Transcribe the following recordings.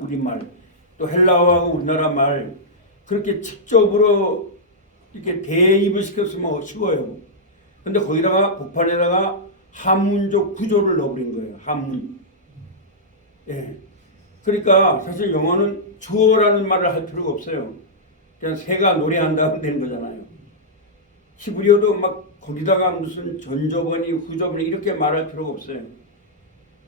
우리말, 또 헬라어하고 우리나라 말 그렇게 직접으로 이렇게 대입을 시켰으면 쉬워요. 근데 거기다가 복판에다가 한문적 구조를 넣어버린 거예요. 한문. 예. 그러니까 사실 영어는 주어라는 말을 할 필요가 없어요. 그냥 새가 노래한다면 되는 거잖아요. 히브리어도 막 거기다가 무슨 전조번이 후조번이 이렇게 말할 필요가 없어요.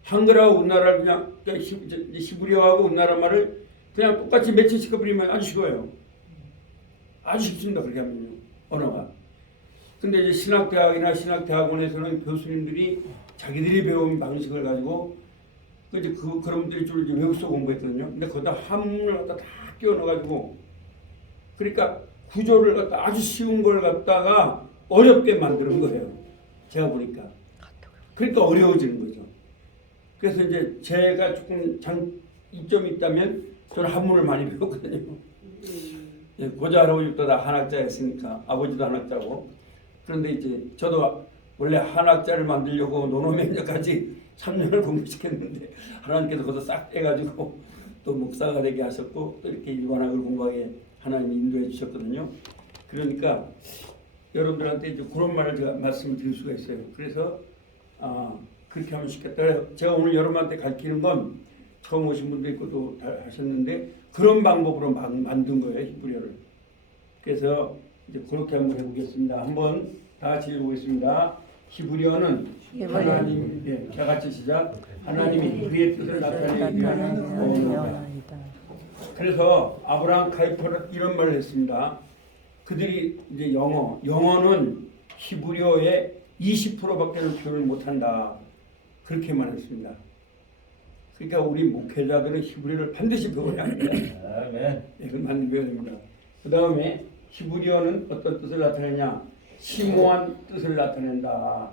한글하고 우리나라 그냥 히브리어하고 우리나라 말을 그냥 똑같이 매치시켜버리면 아주 쉬워요. 아주 쉽습니다. 그렇게 하면요. 언어가. 근데 이제 신학대학이나 신학대학원에서는 교수님들이 자기들이 배운 방식을 가지고 이제 그런 분들이 좀 이제 외국서 공부했거든요. 근데 거기다 한문을 갖다 다 끼워 넣어가지고 그러니까 구조를 갖다 아주 쉬운 걸 갖다가 어렵게 만드는 거예요. 제가 보니까. 그러니까 어려워지는 거죠. 그래서 이제 제가 조금 이점이 있다면 저는 한문을 많이 배웠거든요. 예, 고자 할아버지도 다 한학자였으니까 아버지도 한학자고. 그런데 이제 저도 원래 한학자를 만들려고 노노면역까지 3년을 공부시켰는데 하나님께서 거기서 싹 떼가지고 또 목사가 되게 하셨고 또 이렇게 일반학을 공부하게 하나님이 인도해 주셨거든요. 그러니까 여러분들한테 이제 그런 말을 제가 말씀을 드릴 수가 있어요. 그래서 그렇게 하면 쉽겠다. 제가 오늘 여러분한테 가르치는 건 처음 오신 분도 있고 또 하셨는데 그런 방법으로 만든 거예요. 히브리어를. 그래서 이제 그렇게 한번 해보겠습니다. 한번 다 같이 읽어보겠습니다. 히브리어는 하나님, 예, 다 같이 시작. 하나님이 그의 뜻을 나타내기 위한 언어다. 그래서 아브라함 카이퍼는 이런 말을 했습니다. 그들이 이제 영어는 히브리어의 20%밖에는 표현을 못한다. 그렇게 말했습니다. 그러니까 우리 목회자들은 히브리어를 반드시 배워야 합니다. 아멘. 이걸 반드시 배워야 됩니다. 그 다음에 히브리어는 어떤 뜻을 나타내냐? 심오한 뜻을 나타낸다.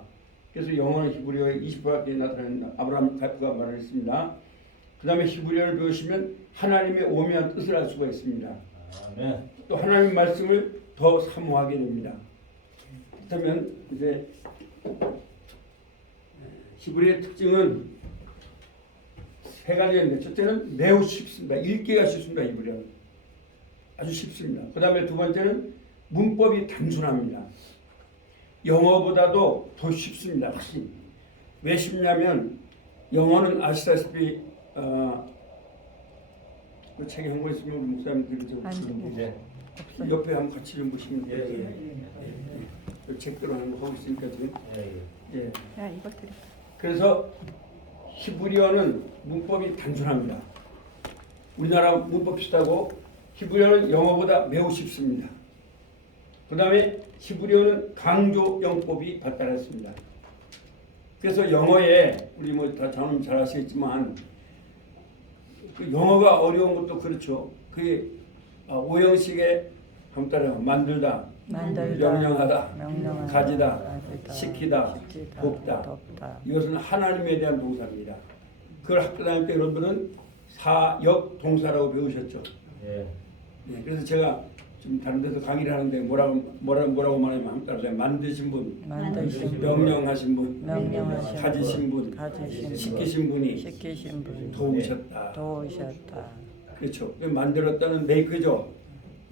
그래서 영어는 히브리어의 20%밖에 나타낸다. 아브라함 카이퍼가 말을 했습니다. 그 다음에 히브리어를 배우시면 하나님의 오묘한 뜻을 알 수가 있습니다. 아멘. 또 하나님의 말씀을 더 사모하게 됩니다. 그렇다면 이제 히브리어의 특징은 세 가지인데 첫째는 매우 쉽습니다. 읽기가 쉽습니다. 히브리어는 아주 쉽습니다. 그 다음에 두 번째는 문법이 단순합니다. 영어보다도 더 쉽습니다. 훨씬. 왜 쉽냐면 영어는 아시다시피 그 책에 한거 있으면 우리 목사님들이 좀 옆에 한번 같이 좀 보시면 돼요. 책들로 하는 거 하고 있으니까 지금. 예. 그래서 히브리어는 문법이 단순합니다. 우리나라 문법 비슷하고 히브리어는 영어보다 매우 쉽습니다. 그 다음에 히브리어는 강조 영법이 발달했습니다. 그래서 영어에 우리 뭐 다 저는 잘 아시겠지만 그 영어가 어려운 것도 그렇죠. 그게 오형식의 한번 따라요. 만들다, 명령하다, 가지다, 시키다, 돕다. 이것은 하나님에 대한 동사입니다. 그걸 학교 다닐 때 여러분은 사역 동사라고 배우셨죠. 예. 그래서 제가 좀 다른 데서 강의를 하는데 뭐라고 말하면 한번 따라서 만드신 분, 명령하신 분, 가지신 분, 시키신 분이 도우셨다. 그렇죠. 만들었다는 메이크죠.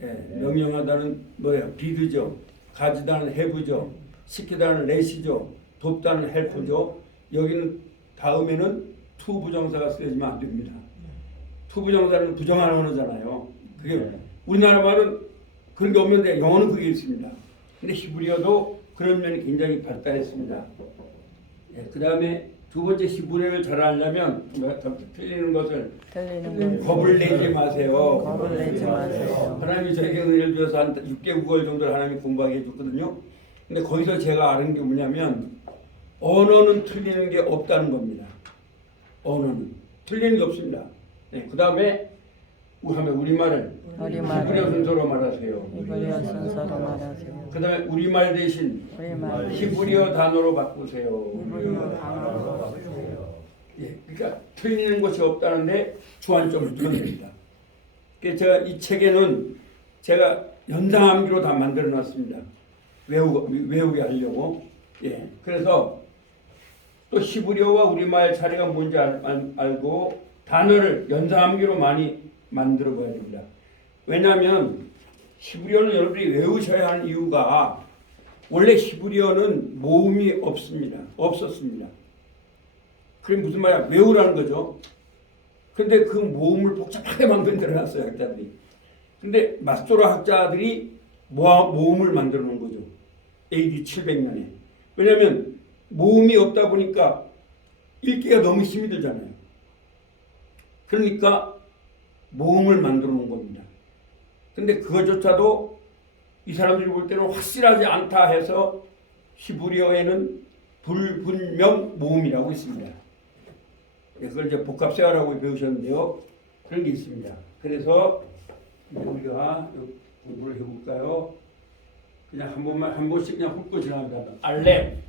예, 명령하다는 뭐예요? 비드죠. 가지다는 해부죠. 시키다는 레시죠. 돕다는 헬프죠. 여기는 다음에는 투 부정사가 쓰여지면 안 됩니다. 투 부정사는 부정하는 언어잖아요. 그게 우리나라 말은 그런 게 없는데 영어는 그게 있습니다. 근데 히브리어도 그런 면이 굉장히 발달했습니다. 예, 그 다음에 두 번째 히브리어를 잘 알려면 틀리는 것을 겁을 내지 마세요. 하나님이 저에게 은혜를 주셔서 한 6개국어 정도를 하나님이 공부하게 해줬거든요. 근데 거기서 제가 아는 게 뭐냐면 언어는 틀리는 게 없다는 겁니다. 언어는 틀리는 게 없습니다. 네, 그 다음에 우리말을 히브리어 순서로 말하세요. 그 다음에 우리말 대신 히브리어 단어로 바꾸세요. 예, 그러니까 틀리는 것이 없다는데 주안점을 두릅니다. 그래서 제가 이 책에는 제가 연상암기로 다 만들어 놨습니다. 외우게 하려고. 예, 그래서 또 히브리어와 우리말 차이가 뭔지 알고 단어를 연상함기로 많이 만들어 봐야 됩니다. 왜냐하면 히브리어는 여러분이 외우셔야 하는 이유가 원래 히브리어는 모음이 없었습니다. 그게 무슨 말이야? 외우라는 거죠. 근데 그 모음을 복잡하게 만들어 놨어요, 학자들이. 근데 마소라 학자들이 모음을 만들어 놓은 거죠. AD 700년에. 왜냐하면 모음이 없다 보니까 읽기가 너무 힘이 들잖아요. 그러니까 모음을 만들어 놓은 겁니다. 근데 그것조차도 이 사람들이 볼 때는 확실하지 않다 해서 히브리어에는 불분명 모음이라고 있습니다. 그걸 이제 복합세화라고 배우셨는데요. 그런 게 있습니다. 그래서 이제 우리가 공부를 해볼까요? 그냥 한 번씩 그냥 훑고 지나갑니다. 알렘.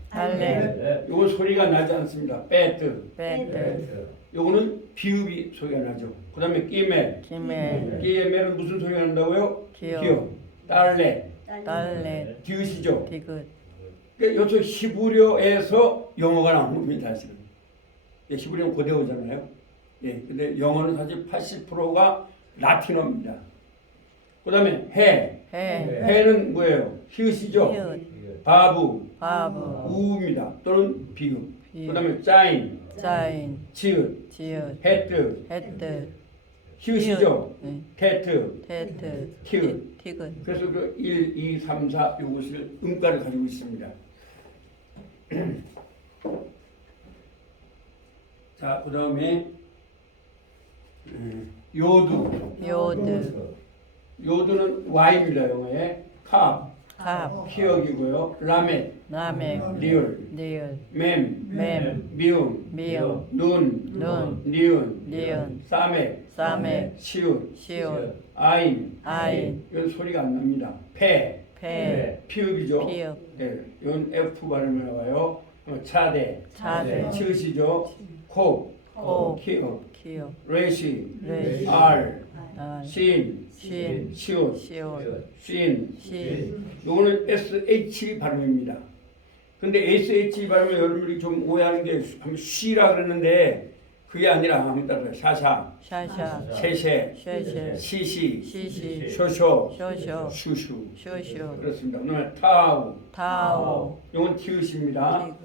요건 소리가 나지 않습니다. 베트. 요거는 비읍이 소리가 나죠. 그 다음에 끼멜은 무슨 소리가 난다고요? 기어. 딸레. 디귿이죠. 그러니까 여기서 히브리어에서 영어가 나온 겁니다, 사실은. 히브리어는 고대어잖아요. 예, 근데 영어는 사실 80%가 라틴어입니다. 그 다음에 해는 뭐예요? 히읗이죠. 바부, 우입니다. 또는 비읍. 그 다음에 짜인, 지읒, 헤트, 히읗이죠. 테트, 티읒. 그래서 그 1, 2, 3, 4 이것을 음가를 가지고 있습니다. 자, 그 다음에 요드는 Y입니다. 영어에 캅, 피역이고요. 라멧, 리을, 맴, 미움, 눈, 니은, 사멧, 시읒, 아인, 이건 소리가 안 납니다. 피읍이죠. 네, 이건 F 발음이 나와요. 차대, 치읓이죠. 콕, 키읔, 레시, 알, 신, 시읒, 쉰. 요거는 SH 발음입니다. 근데 SH 발음을 여러분들이 좀 오해하는 게 한번 쉬라 그랬는데 그게 아니라 한번 따라해요. 샤샤, 셰셰, 시시, 쇼쇼, 슈슈. 그렇습니다. 그다음에 타우. 이건 티읕입니다.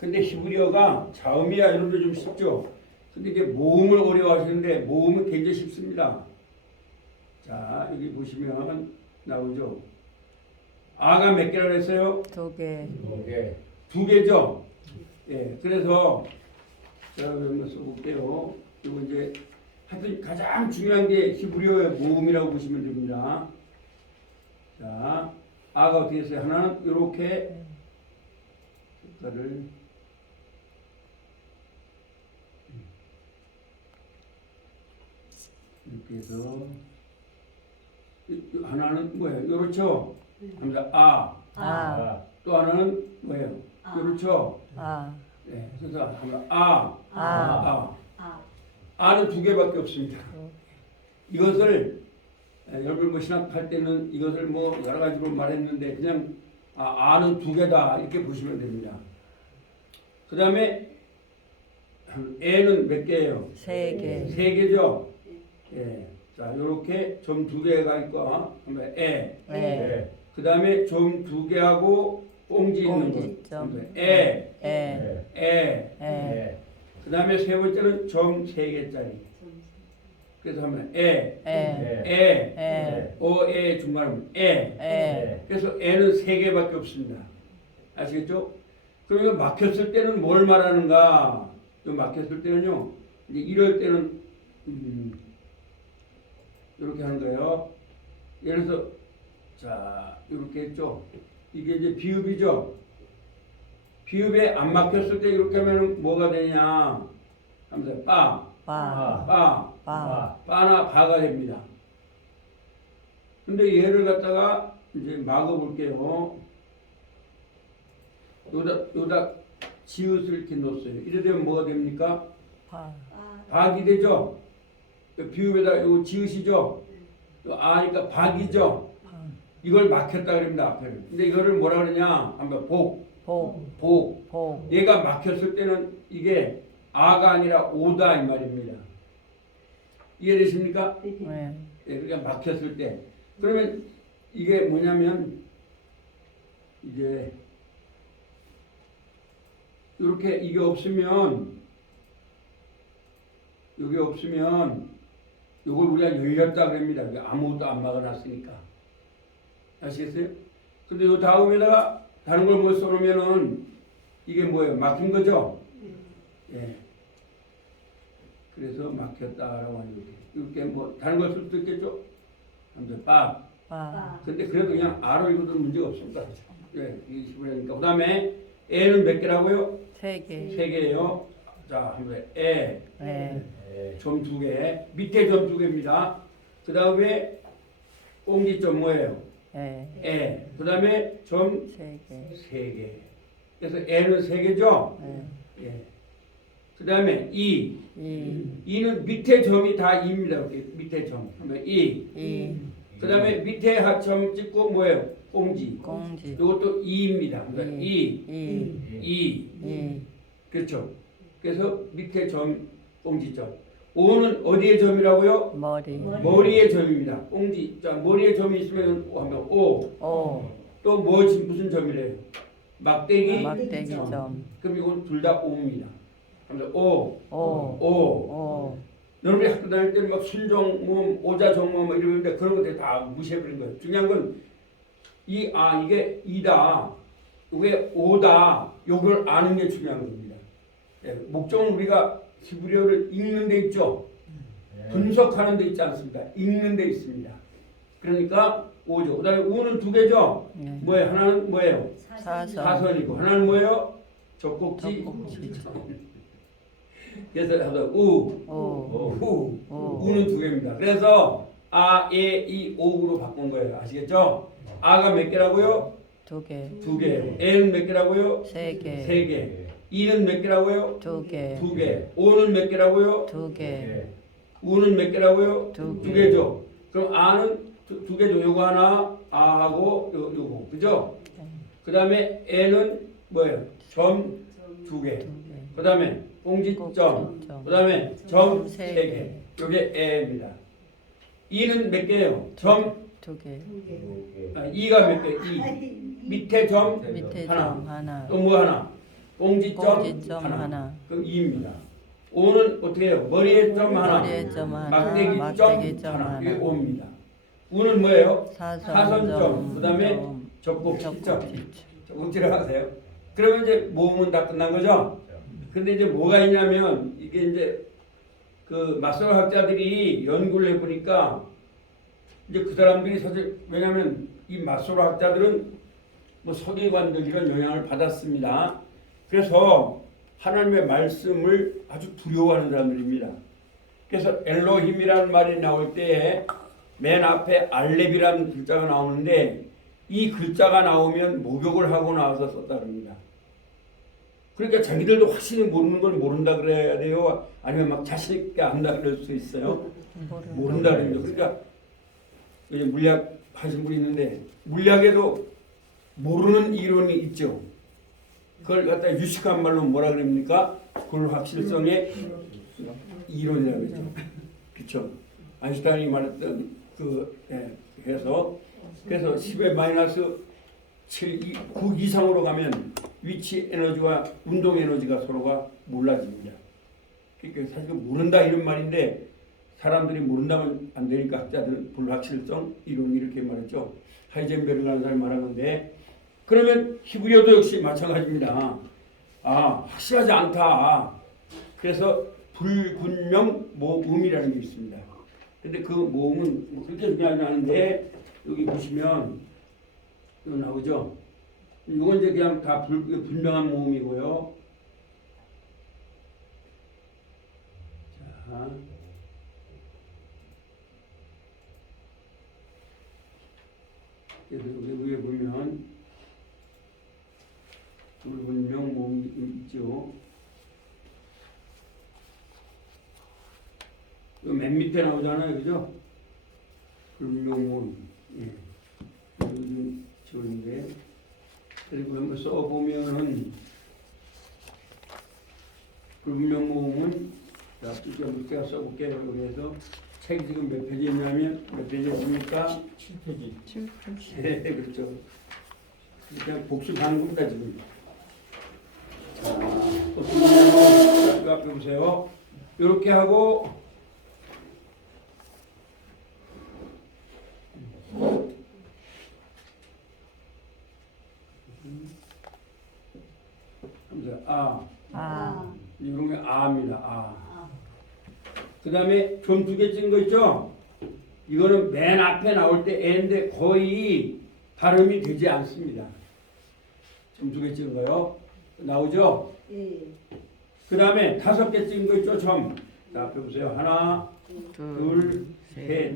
근데 히브리어가 자음이야 여러분들 좀 쉽죠? 근데 이게 모음을 어려워하시는데 모음은 굉장히 쉽습니다. 자, 여기 보시면 나오죠. 아가 몇 개라고 했어요? 2개. 2개죠? 예, 그래서 제가 한번 써볼게요. 그리고 이제 하여튼 가장 중요한 게 히브리어의 모음이라고 보시면 됩니다. 자, 아가 어떻게 했어요? 하나는 이렇게 색깔을 이렇게 해서 하나는 뭐예요? 그렇죠? 하면서 또 하나는 뭐예요? 그렇죠? 네, 그래서 하면 아는 2개밖에 없습니다. 이것을 여러분 뭐 신학할 때는 이것을 뭐 여러 가지로 말했는데 그냥 아는 2개다 이렇게 보시면 됩니다. 그 다음에 애는 몇 개예요? 3개. 3개죠? 예. 자, 요렇게 점 2개가 있고, 그 다음에 점 2개하고 꽁지 있는 것. 그 다음에 세 번째는 점 3개짜리. 그래서 하면 어에 중간하면 그래서 애는 3개밖에 없습니다. 아시겠죠? 그러면 막혔을 때는 뭘 말하는가? 막혔을 때는요, 이제 이럴 때는 이렇게 하는 거예요. 예를 들어서 자 이렇게 했죠. 이게 이제 비읍이죠. 비읍에 안 막혔을 때 이렇게 하면 뭐가 되냐? 하면서 빠나 바가 됩니다. 근데 얘를 갖다가 이제 막아 볼게요. 요다 지읒을 이렇게 넣었어요. 이래 되면 뭐가 됩니까? 박이 되죠. 비읍에다 요 지읒이죠. 아니까 박이죠. 이걸 막혔다 그럽니다. 앞에를. 근데 이거를 뭐라 그러냐? 한번 복. 얘가 막혔을 때는 이게 아가 아니라 오다 이 말입니다. 이해되십니까? 네. 예, 그러니까 막혔을 때. 그러면 이게 뭐냐면 이제 이렇게 이게 없으면 이게 없으면 이걸 우리가 열렸다 그럽니다. 아무것도 안 막아놨으니까. 아시겠어요? 근데 이 다음에다가 다른 걸 못 써놓으면은 이게 뭐예요? 막힌 거죠? 예. 그래서 막혔다라고 하는 거죠. 이렇게 뭐 다른 걸 쓸 수도 있겠죠? 아무튼 빠. 빠. 근데 그래도 그냥 R로 읽어도 문제가 없습니다. 예, 이게 15개니까. 그 다음에 E는 몇 개라고요? 3개. 3개예요. 자, 한번 E. 네. 점 2개. 밑에 점 2개입니다. 그 다음에 옹기점 뭐예요? 네. E. 그 다음에 점 3개. 3개. 그래서 E는 3개죠? 네. 예. 그 다음에 E. 2. E는 밑에 점이 다 2입니다. 이렇게 밑에 점. 그러면 E. 2. 그 다음에 밑에 하점 찍고 뭐예요? 꽁지. 공지. 이것도 2입니다. 그러니까 2. 2. 2. 2. 그렇죠. 그래서 밑에 점, 꽁지점. 5는 어디의 점이라고요? 머리. 머리의 점입니다. 꽁지. 자, 머리에 점이 있으면 하면 5. 5. 또 무슨 점이래요? 막대기. 막대기 점. 그럼 이건 둘 다 5입니다. 그래서 5. 5. 5. 5. 여러분이 학교 다닐 때는 막 순정모음, 오자정모음 뭐 이러는데 그런 것들 다 무시해버린 거예요. 중요한 건 이게 2다. 이게 5다. 이걸 아는 게 중요한 겁니다. 예, 목적은 우리가 히브리어를 읽는 데 있죠. 분석하는 데 있지 않습니다. 읽는 데 있습니다. 그러니까 5죠. 그 다음에 우는 2개죠. 네. 뭐예요? 하나는 뭐예요? 사선. 사선이고 하나는 뭐예요? 적곡지. 그래서 하다 우. 오. 우는 2개입니다. 그래서 아, 에, 이, 오로 바꾼 거예요. 아시겠죠? 아가 몇 개라고요? 2개. 2개. 에는 몇 개라고요? 3개. 3개. 이는 몇 개라고요? 2개. 2개. 오는 몇 개라고요? 2개. 우는 몇 개라고요? 2개. 2개죠. 그럼 아는 2개죠. 요거 하나, 아하고 요거. 그죠? 그 다음에 에는 뭐예요? 점 2개. 2개. 그 다음에 공지점. 그 다음에 점 3개. 요게 에입니다. 이는 몇 개예요? 점 2개. 이가 몇 개? 이. 밑에 점 밑에 하나. 점 하나. 또 뭐 하나? 공지점, 공지점 하나. 그럼 2입니다. 5는 어떻게 해요? 머리에 점 하나. 머리에 점 하나. 막대기 막대기 점 점 하나. 이게 하나. 5입니다. 우는 뭐예요? 사선점. 사선점. 그 다음에 적곡지점. 적곡지라고 하세요. 그러면 이제 모음은 다 끝난 거죠? 근데 이제 뭐가 있냐면 이게 이제 그 맞설 학자들이 연구를 해보니까 이제 그 사람들이 사실 왜냐하면 이 맞설 학자들은 뭐 서기관들 이런 영향을 받았습니다. 그래서 하나님의 말씀을 아주 두려워하는 사람들입니다. 그래서 엘로힘이라는 말이 나올 때에 맨 앞에 알렙이라는 글자가 나오는데 이 글자가 나오면 목욕을 하고 나와서 썼다 그럽니다. 그러니까 자기들도 확실히 모르는 걸 모른다 그래야 돼요? 아니면 막 자신 있게 안다 그럴 수 있어요? 모른다 그럽니다. 그러니까 이제 물리학 하신 분이 있는데 물리학에도 모르는 이론이 있죠. 그걸 갖다 유식한 말로 뭐라 그럽니까? 불확실성의 이론이라고 그러죠. 그렇죠. 아인슈타인이 말했던 해서 그래서 10의 마이너스 7, 9 이상으로 가면 위치 에너지와 운동 에너지가 서로가 몰라집니다. 그러니까 사실 모른다 이런 말인데 사람들이 모른다면 안 되니까 학자들은 불확실성 이론 이렇게 말했죠. 하이젠베르라는 사람이 말하는데 그러면 히브리어도 역시 마찬가지입니다. 확실하지 않다. 그래서 불분명 모음이라는 게 있습니다. 근데 그 모음은 그렇게 중요하지 않은데 여기 보시면 이거 나오죠. 이건 이제 그냥 다 분명한 모음이고요. 자, 그래서 여기 위에 보면 불분명 모음이 있죠. 이거 맨 밑에 나오잖아요, 그죠? 불분명 모음. 예. 여기 좋은데. 그리고 한번 써보면은 불분명 모음은 자, 제가 써볼게요. 그래서 책이 지금 몇 페이지 있냐면 몇 페이지 있습니까? 7페이지. 7페이지. 네, 그렇죠. 그냥 복습하는 겁니다 지금. 자, 어떻게 하면 그 앞에 보세요. 이렇게 하고 이런 게 아입니다. 그 다음에 점 두 개 찍은 거 있죠? 이거는 맨 앞에 나올 때 애인데 거의 발음이 되지 않습니다. 점 두 개 찍은 거요. 나오죠? 그 다음에 다섯 개 찍은 거 있죠? 점. 자, 앞에 보세요. 하나, 둘, 셋,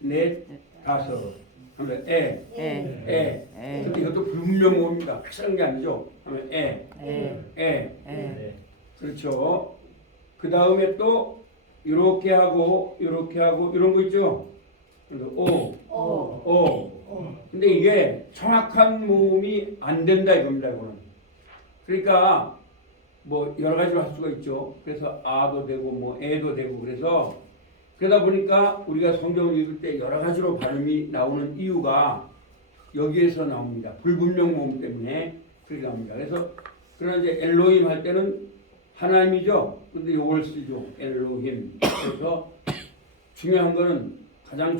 넷, 다섯. 하면 에. 근데 이것도 불분명어입니다. 확실한 게 아니죠? 하면 에. 그렇죠. 그 다음에 또 이렇게 하고 이런 거 있죠? 그래서 오. 근데 이게 정확한 모음이 안 된다 이겁니다. 이거는. 그러니까 뭐 여러 가지로 할 수가 있죠. 그래서 아도 되고 뭐 에도 되고 그래서 그러다 보니까 우리가 성경을 읽을 때 여러 가지로 발음이 나오는 이유가 여기에서 나옵니다. 불분명 모음 때문에 그렇게 나옵니다. 그래서 그러나 이제 엘로힘 할 때는 하나님이죠. 근데 요걸 쓰죠. 엘로힘. 그래서 중요한 거는 가장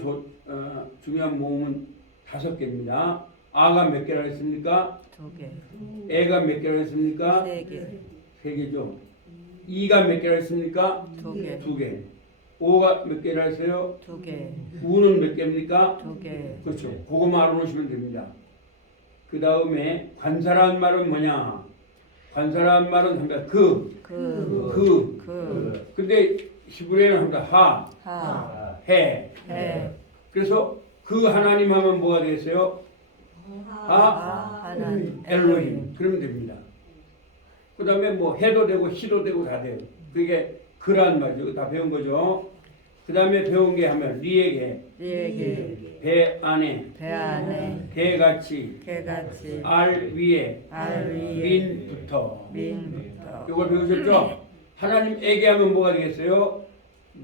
중요한 모음은 5개입니다. 아가 몇 개라 했습니까? 2개. 에가 몇 개라 했습니까? 3개. 3개죠. 이가 몇 개라 했습니까? 2개. 2개. 오가 몇 개라 했어요? 2개. 우는 몇 개입니까? 2개. 그렇죠. 그거만 알아놓으시면 됩니다. 그 다음에 관사라는 말은 뭐냐? 관사라는 말은 합니다. 그. 근데 히브리어는 합니다. 해. 그래서 그 하나님 하면 뭐가 되겠어요? 하나님. 엘로힘. 그러면 됩니다. 그 다음에 뭐 해도 되고 희도 되고 다 돼요. 그게 그란 말이죠. 다 배운 거죠. 그 다음에 배운 게 하면 리에게. 배 안에. 개같이. 알 위에. 민부터. 이걸 배우셨죠? 하나님에게 하면 뭐가 되겠어요?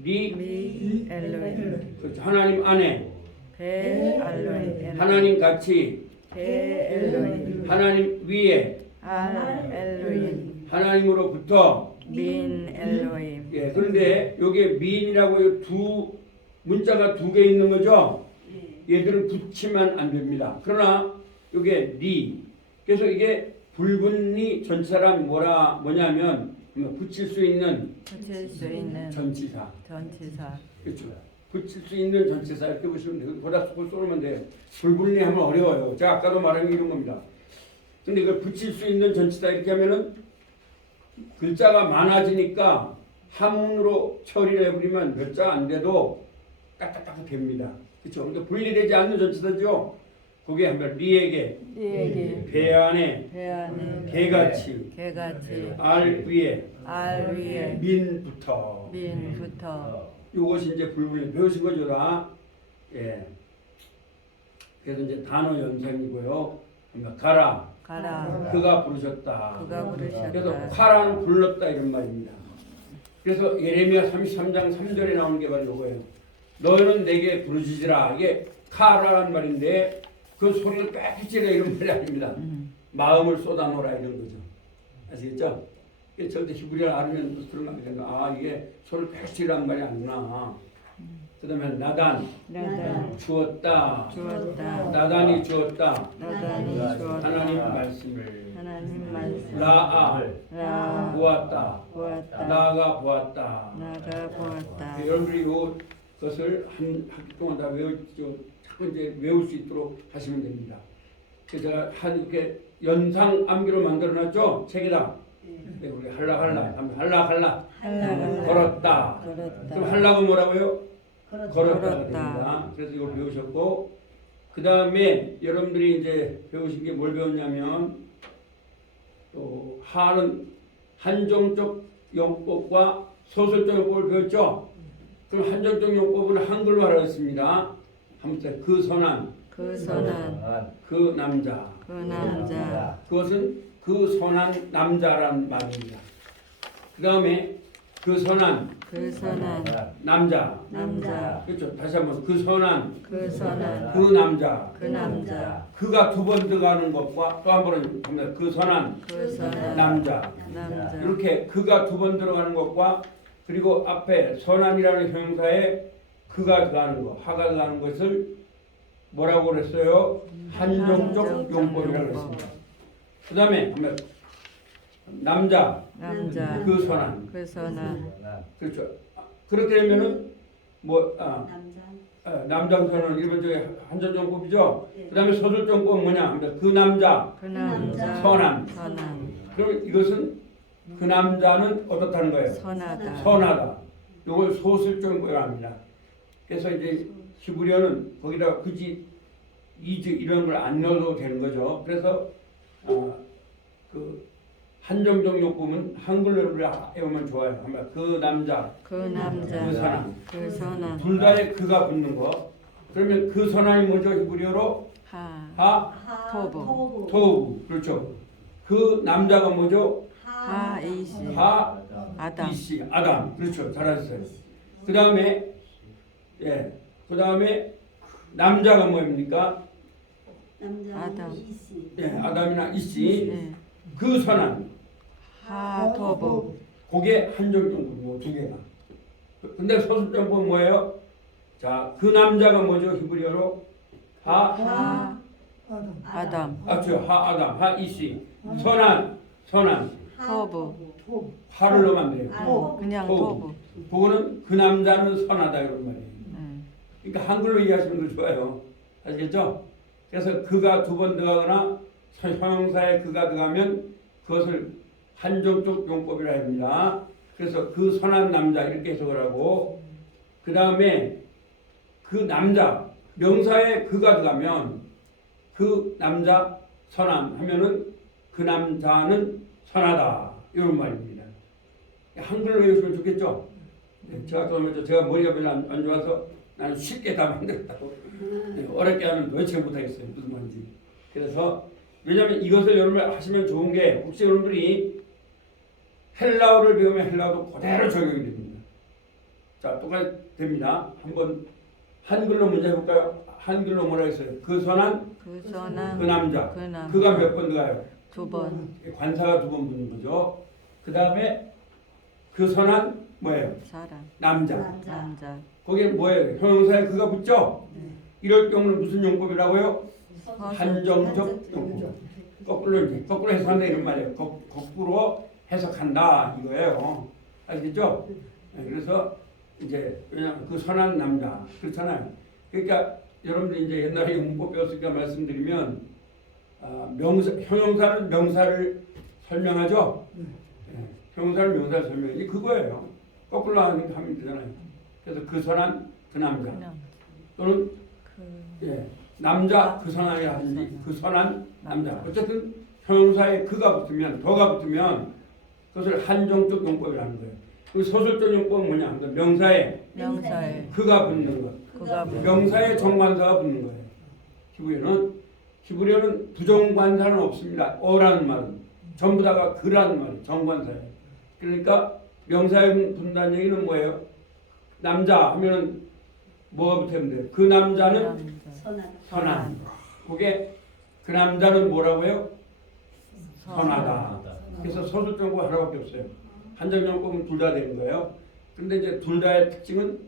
엘로힘. 그렇죠. 하나님 안에. 엘로힘. 하나님 같이. 엘로힘. 하나님 위에. 엘로힘. 하나님으로부터. 엘로힘. 예, 그런데 여기에 민이라고 두 문자가 2개 있는 거죠? 얘들은 붙이면 안 됩니다. 그러나 여기에 리. 그래서 이게 불분리 전치사란 뭐냐면 붙일 수 있는 전치사. 그렇죠. 붙일 수 있는 전치사 이렇게 보시면 돼요. 보다 쏘면 돼요. 불분리하면 어려워요. 제가 아까도 말한 게 이런 겁니다. 근데 이걸 붙일 수 있는 전치사 이렇게 하면은 글자가 많아지니까 한문으로 처리를 해버리면 몇 자 안 돼도 딱딱딱 됩니다. 그렇죠? 그러니까 분리되지 않는 전치사죠. 거기에 하면 리에게, 배 안에, 개같이, 알 위에, 민부터. 이것이 이제 불분리 배우신 거죠, 다. 예. 그래서 이제 단어 연상이고요. 가라. 그가 부르셨다. 그래서 카라는 불렀다 이런 말입니다. 그래서 예레미야 33장 3절에 나오는 게 바로 이거예요. 너는 내게 부르짖으라. 이게 카라라는 말인데 그 소리를 빽 지르라 이런 말이 아닙니다. 마음을 쏟아놓으라 이런 거죠. 아시겠죠? 절대 히브리어를 알으면 그런 말이 된다. 아 이게 소리를 빽 지르라는 말이 아니구나. 그 다음에 나단 주었다. 나단이 주었다. 하나님 말씀을 라아 보았다. 나가 보았다. 여러분들이 이것을 한 학기 동안 다 자꾸 이제 외울 수 있도록 하시면 됩니다. 그래서 제가 이렇게 연상 암기로 만들어놨죠? 책에다. 네, 우리 할라 걸었다. 그럼 할라가 뭐라고요? 걸었다가 됩니다. 그래서 이걸 배우셨고 그 다음에 여러분들이 이제 배우신 게 뭘 배웠냐면 또 하는 한정적 용법과 소설적 용법을 배웠죠. 그럼 한정적 용법은 한글로 하라했습니다. 한번 그 선한 그 남자 그것은 그 선한 남자란 말입니다. 그 다음에 그 선한 그 선한 남자. 남자 그렇죠. 다시 한번 그 선한 그 선한 그 남자. 그 남자 그가 두 번 들어가는 것과 또 한 번은 봅니다. 그 선한 그 선한 남자. 남자 이렇게 그가 두 번 들어가는 것과 그리고 앞에 선한이라는 형용사에 그가 들어가는 것, 하가 들어가는 것을 뭐라고 그랬어요? 한정적 용법이라고 그랬습니다. 그 다음에 남자, 남자 그 선한. 그 선한 그렇죠. 그렇게 되면은 남장선은 일반적인 한정정법이죠. 그 다음에 서술정법은 뭐냐 하면 그 남자, 그 남자 선한. 선한 그럼 이것은 그 남자는 어떻다는 거예요? 선하다 선하다. 이걸 소술정법이라고 합니다. 그래서 이제 히브리어는 거기다 굳이 이즈 이런 걸 안 넣어도 되는 거죠. 그래서 그 한정적 용법은 한글로 외우면 좋아요. 아마 그 남자, 그 남자 그 선한. 그 선한 둘 다에 그가 붙는 거. 그러면 그 선한이 뭐죠? 히브리어로 하 토부 토부. 그렇죠. 그 남자가 뭐죠? 하이시 하 아담 이시 아담. 그렇죠. 잘하셨어요. 그 다음에 그 다음에 남자가 뭡니까? 아담 아담이나 이시. 네. 그 선한. 하토부 그게 한정정법이고 두 개가. 근데 소수정법은 뭐예요? 자, 그 남자가 뭐죠? 히브리어로 하 아담 그렇죠. 하 아담, 하 이시. 선한 토부 화를 넣으면 돼요. 그냥 토부. 토부 그거는 그 남자는 선하다 이런 말이에요. 음. 그러니까 한글로 이해하시는 거 좋아요. 아시겠죠? 그래서 그가 두 번 들어가거나 형용사에 그가 들어가면 그것을 한정적 용법이라 합니다. 그래서 그 선한 남자 이렇게 해석을 하고 그 다음에 그 남자 명사에 그가 들어가면 그 남자 선한 하면은 그 남자는 선하다 이런 말입니다. 한글로 외우시면 좋겠죠? 제가 머리가 별로 안 좋아서 나는 쉽게 다 만들었다고 어렵게 하면 도대체 못하겠어요. 무슨 말인지. 그래서 왜냐하면 이것을 여러분 하시면 좋은 게 혹시 여러분들이 헬라어를 배우면 헬라어도 그대로 적용이 됩니다. 자, 똑같이 됩니다. 한번 한글로 문제 해볼까요? 한글로 뭐라 했어요? 그 선한 그 선한 그 남자. 그 남자 그가 몇 번 들어가요? 두번 관사가 두 번 붙는 거죠. 그 다음에 그 선한 뭐예요? 사람 남자. 남자 거기는 뭐예요? 형용사에 그가 붙죠? 이럴 경우는 무슨 용법이라고요? 한정적 용법. 거꾸로 해석한다 이런 말이에요. 거꾸로 해석한다 이거예요. 아시겠죠? 그래서 이제 왜냐하면 그 선한 남자 그렇잖아요. 그러니까 여러분들 이제 옛날에 문법 배웠으니까 말씀드리면 형용사는 명사를 설명하죠. 형용사는 명사를 설명해. 그거예요. 거꾸로 하면 되잖아요. 그래서 그 선한 그 남자 또는 남자 그 선한이 하든지 그 선한 남자. 어쨌든 형용사에 그가 붙으면 더가 붙으면 그것을 한정적 용법이라는 거예요. 그 소설적 용법은 뭐냐? 그러니까 명사에 그가 붙는 것. 명사에 정관사가 붙는 거예요. 히브리어는 부정관사는 없습니다. 어라는 말은 전부 다가 그라는 말이에요. 정관사예요. 그러니까 명사에 붙는다는 얘기는 뭐예요? 남자 하면은 뭐가 붙으면 돼요? 그 남자는 선한. 그게 그 남자는 뭐라고요? 선하다. 그래서 소수정법 하나밖에 없어요. 한정정법은 둘 다 되는 거예요. 근데 이제 둘 다의 특징은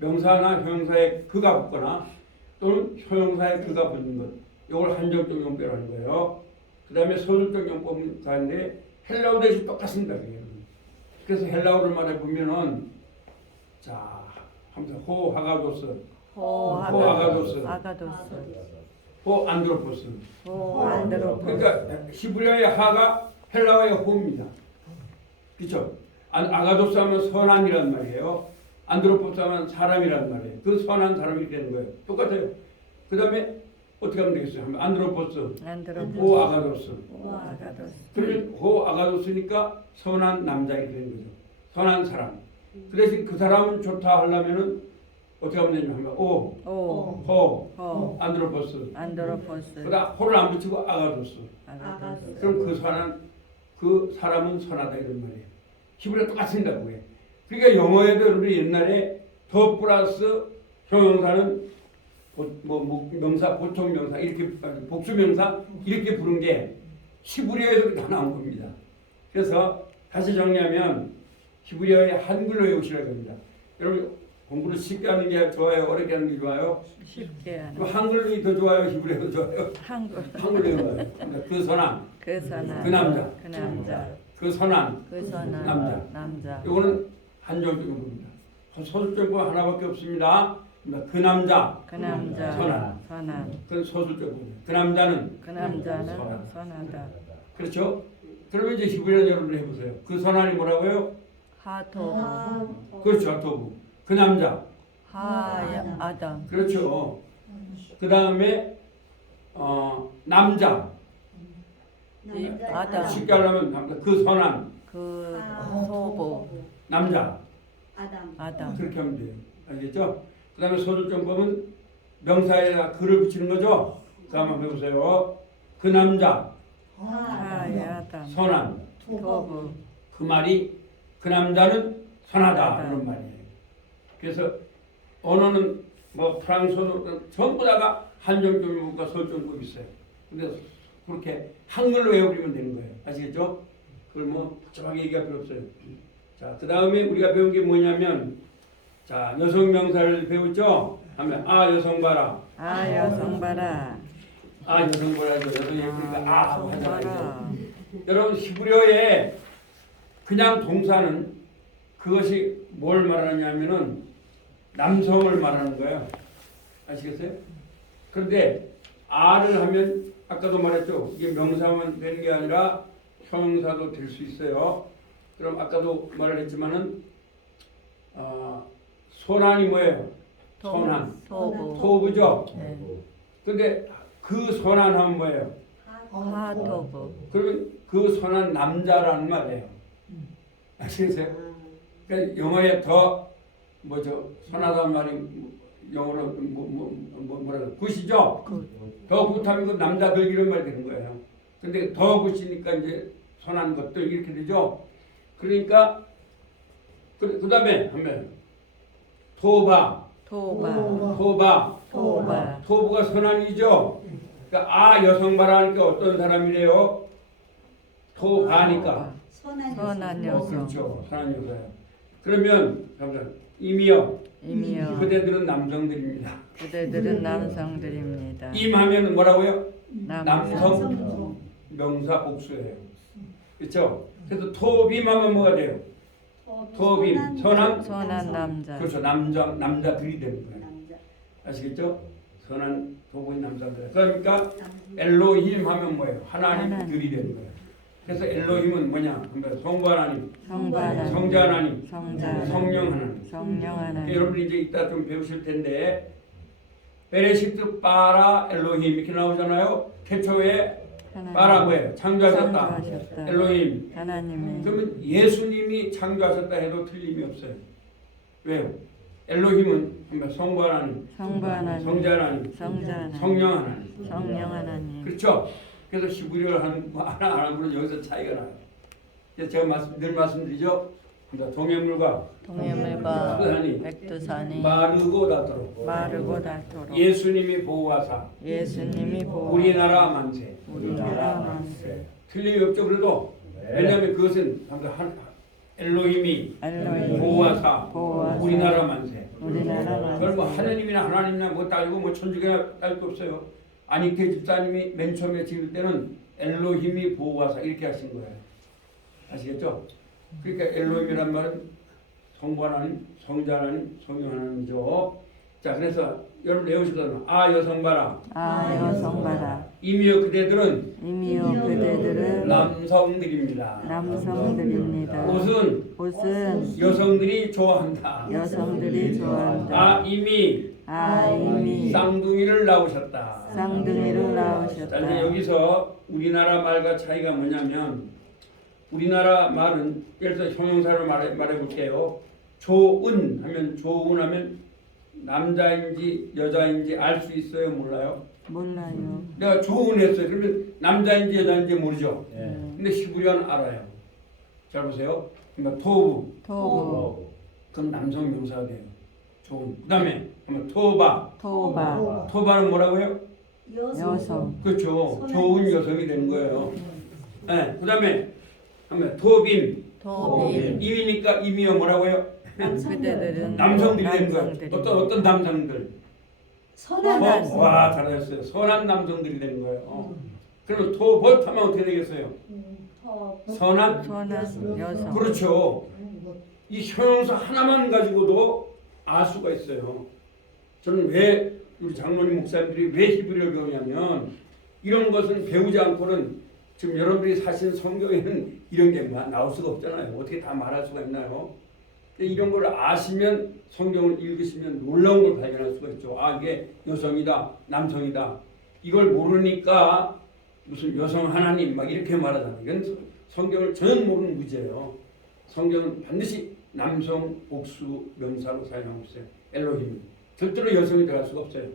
명사나 형용사에 그가 붙거나 또는 형용사에 그가 붙는 것. 이걸 한정적 용법이라는 거예요. 그 다음에 소수적 용법은 다른데 헬라어 대신 똑같습니다. 그래서 헬라어를 말해보면은 자, 항상 호 아가도스, 호 안드로포스. 그러니까 히브리어의 하가 헬라어의 호입니다. 그렇죠? 아가도스 하면 선한이란 말이에요. 안드로포스 하면 사람이란 말이에요. 그 선한 사람이 되는 거예요. 똑같아요. 그 다음에 어떻게 하면 되겠어요? 안드로포스, 호 아가도스. 그러면 호 아가도스니까 선한 남자 이렇게 되는 거죠. 선한 사람. 그 대신 그 사람은 좋다 하려면은 어떻게 하면 되냐면 호 안드로포스. 그다음 호를 안 붙이고 아가도스. 그럼 그 사람은 선하다 이런 말이에요. 히브리어 똑같이 쓴다고 해. 그러니까 영어에도 우리 옛날에 더 플러스 형용사는 명사, 보통 명사 이렇게 복수 명사 이렇게 부른 게 히브리어에서 다 나온 겁니다. 그래서 다시 정리하면 히브리어의 한글로 외우시라고 합니다. 여러분 공부를 쉽게 하는 게 좋아요? 어렵게 하는 게 좋아요? 쉽게 하는 또 한글이 더 좋아요? 히브리어가 더 좋아요? 한글로 외워요. 그러니까 그 선한, 그 선한 그 남자, 그 남자 그 선한 그 선한 남자 이거는 한정적입니다. 소수적고 하나밖에 없습니다. 그러니까 그 남자, 그 남자 선한 그건 소수적입니다. 그 남자는 선하다 그렇죠? 그러면 이제 히브리어 여러분 해보세요. 그 선한이 뭐라고요? 하토브 그렇죠, 하토브. 그 남자. 아담 그렇죠. 그 다음에 남자. 아담 쉽게 하려면 남자. 그 선한 그 소보 남자. 아담 그렇게 하면 돼요. 알겠죠? 그 다음에 소수점법은 명사에다 글을 붙이는 거죠. 그 한번 해보세요. 그 남자. 아담 선한. 토브 그 말이 그 남자는 선하다 그런 말이에요. 그래서 언어는 뭐 프랑스어도 전부 다가 한정점과 설정법이 있어요. 근데 그렇게 한글로 외워버리면 되는 거예요. 아시겠죠? 그걸 뭐 복잡하게 얘기할 필요 없어요. 자, 그 다음에 우리가 배운 게 뭐냐면 자, 여성 명사를 배웠죠? 하면 여성 봐라. 여성 봐라 여성 봐라죠. 여성 예쁘니까 하고 여성 하잖아요. 봐라 여러분 히브리어에 그냥 동사는 그것이 뭘 말하냐면은 남성을 말하는 거예요. 아시겠어요? 그런데 R을 하면 아까도 말했죠. 이게 명사만 되는 게 아니라 형용사도 될 수 있어요. 그럼 아까도 말을 했지만은 선한이 뭐예요? 선한. 토브죠. 네. 근데 그 선한하면 뭐예요? 하토브 그러면 그 선한 남자라는 말이에요. 아시겠어요? 그러니까 영어에 더 선하다는 말이 영어로 뭐라고 굿이죠? 더 굿하면 그 남자들 이런 말이 되는 거예요. 근데 더 굿이니까 이제 선한 것들 이렇게 되죠. 그러니까 그 다음에 하면 토브가 선한이죠. 그러니까 여성 바라니까 어떤 사람이래요? 토바니까 선한 여성 그렇죠. 선한 여자예요. 그러면 임이요. 그대들은 남성들입니다. 그대들은 남성들입니다. 임하면 뭐라고요? 남성 남성 명사 복수예요. 그렇죠? 그래서 토빔하면 뭐가 돼요? 토빔 선한 남자 그렇죠. 남자들이 되는 거예요. 아시겠죠? 선한 도구인 남자들. 그러니까 엘로힘 하면 뭐예요? 하나님들이 되는 거예요. 그래서 엘로힘은 뭐냐? 성부 하나님, 성자 하나님, 성령 하나님. 여러분이 이제 이따 좀 배우실 텐데 베레시트 바라 엘로힘 이렇게 나오잖아요. 태초에 바라 뭐예요? 창조하셨다. 엘로힘. 하나님이. 그러면 예수님이 창조하셨다 해도 틀림이 없어요. 왜요? 엘로힘은 성부 하나님, 성자 하나님, 성령 하나님. 그렇죠? 그래서 히브리어를 하는 하나 안 하는 분은 여기서 차이가 나요. 그래서 제가 늘 말씀드리죠. 동해물과 백두산이 마르고 닳도록 예수님이 보호하사 우리나라 만세. 틀림이 없죠. 그래도 왜냐하면 그것은 엘로힘이 보호하사 우리나라 만세. 그걸 뭐 하나님이나 뭐 따지고 뭐 천주교나 따질 거 없어요. 안익태 집사님이 맨 처음에 지을 때는 엘로힘이 보호하사 이렇게 하신 거예요. 아시겠죠? 그러니까 엘로힘이란 말은 성부 하나님, 성자 하나님, 성령 하나님이죠. 자, 그래서 여러분 외우시거든요. 여성 봐라. 임이여 그대들은 남성들입니다. 옷은 여성들이 좋아한다. 이미 쌍둥이를 낳으셨다. 자, 이제 여기서 우리나라 말과 차이가 뭐냐면 우리나라 말은 예를 들어 형용사로 말해볼게요. 조은하면 남자인지 여자인지 알 수 있어요? 몰라요? 내가 조은했어요. 그러면 남자인지 여자인지 모르죠? 근데 히브리어는 알아요. 잘 보세요. 그러니까 토부. 토부, 그건 남성 명사가 돼요. 좋은. 그다음에 한번 토바. 토바, 토바는 뭐라고요? 여성, 그렇죠. 좋은 여성이 되는 거예요. 네. 그다음에 한번 토빔. 토빔, 임이니까 임이요 뭐라고요? 그대들은 남성들이 되는 거예요. 남성들입니다. 어떤 남성들? 선한 와 잘하셨어요. 선한 남성들이 되는 거예요. 그리고 토벗 하면 어떻게 되겠어요? 선한. 선한 여성, 그렇죠. 이 형용사 하나만 가지고도 알 수가 있어요. 저는 왜 우리 장로님 목사님들이 왜 히브리어를 배우냐면 이런 것은 배우지 않고는 지금 여러분들이 사실 성경에는 이런 게 나올 수가 없잖아요. 어떻게 다 말할 수가 있나요? 근데 이런 걸 아시면 성경을 읽으시면 놀라운 걸 발견할 수가 있죠. 아 이게 여성이다, 남성이다. 이걸 모르니까 무슨 여성 하나님 막 이렇게 말하잖아요. 이건 성경을 전혀 모르는 무지예요. 성경은 반드시 남성 복수 명사로 사용하고 있어요. 엘로힘. 절대로 여성이 들어갈 수가 없어요.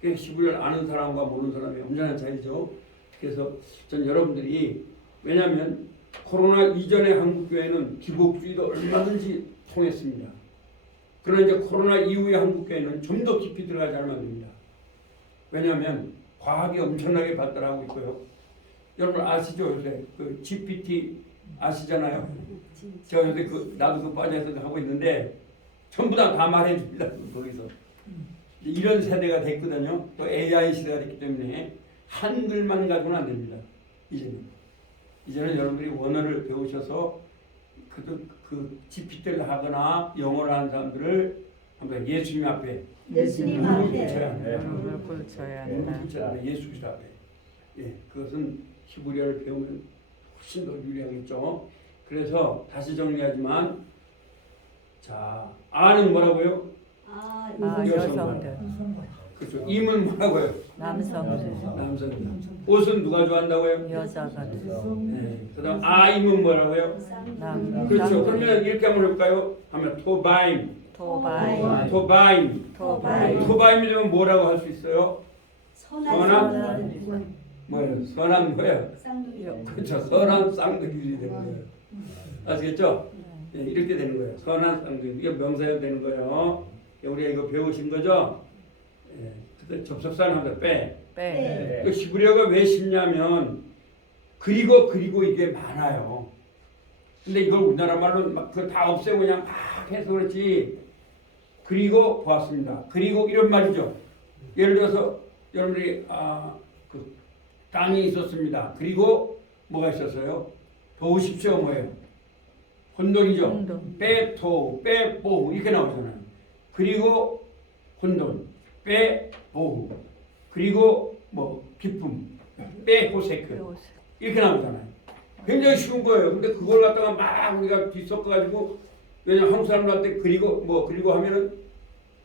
그게 히브리어를 아는 사람과 모르는 사람이 엄청난 차이죠. 그래서 전 여러분들이 왜냐하면 코로나 이전의 한국교회는 기복주의도 얼마든지 통했습니다. 그러나 이제 코로나 이후의 한국교회는 좀 더 깊이 들어가지 않으면 안 됩니다. 왜냐하면 과학이 엄청나게 발달하고 있고요. 여러분 아시죠? 요새 그 GPT 아시잖아요. 제가 요새 나도 그 빠져서 하고 있는데 전부 다 말해줍니다. 거기서 이런 세대가 됐거든요. 또 AI 시대가 됐기 때문에 한글만 가지고는 안 됩니다. 이제는 여러분들이 원어를 배우셔서 그 GPT를 하거나 영어를 하는 사람들을 한번 예수님 앞에 예수님 앞에 무릎을 꿇쳐야 한다. 예수 그리스도 앞에. 예, 그것은 히브리어를 배우면 훨씬 더 유리하겠죠. 그래서 다시 정리하지만 자 아는 뭐라고요? 여성들, 그렇죠. 임은 뭐라고요? 남성들, 남성들. 옷은 누가 좋아한다고요? 여자가 네. 그다음 아임은 뭐라고요? 그렇죠. 그러면 이렇게 한번 해볼까요? 하면 토바임, 토바임, 토바임, 토바임, 토바임이 되면 뭐라고 할 수 있어요? 선한 뭐예요? 선한 뭐예요? 그렇죠. 선한 쌍둥이들이 되는 거예요. 아시겠죠? 네, 이렇게 되는 거예요. 선한 쌍둥이. 이게 명사가 되는 거예요. 우리가 이거 배우신 거죠? 예. 그때 접속사는 하면 빼. 그 히브리어가 왜 쉽냐면 그리고 이게 많아요. 근데 이걸 우리나라 말로 막 그걸 다 없애고 그냥 막 해서 그렇지. 그리고 보았습니다. 그리고 이런 말이죠. 예를 들어서 여러분들이 그 땅이 있었습니다. 그리고 뭐가 있었어요? 도우십시오 뭐예요? 혼돈이죠. 혼돈. 빼토, 빼보 이렇게 나오잖아요. 그리고 혼돈, 빼보후, 그리고 뭐 기쁨, 빼호세크 이렇게 나오잖아요. 굉장히 쉬운 거예요. 근데 그걸 갖다가 막 우리가 뒤섞어가지고 왜냐면 한국 사람들한테 그리고 하면은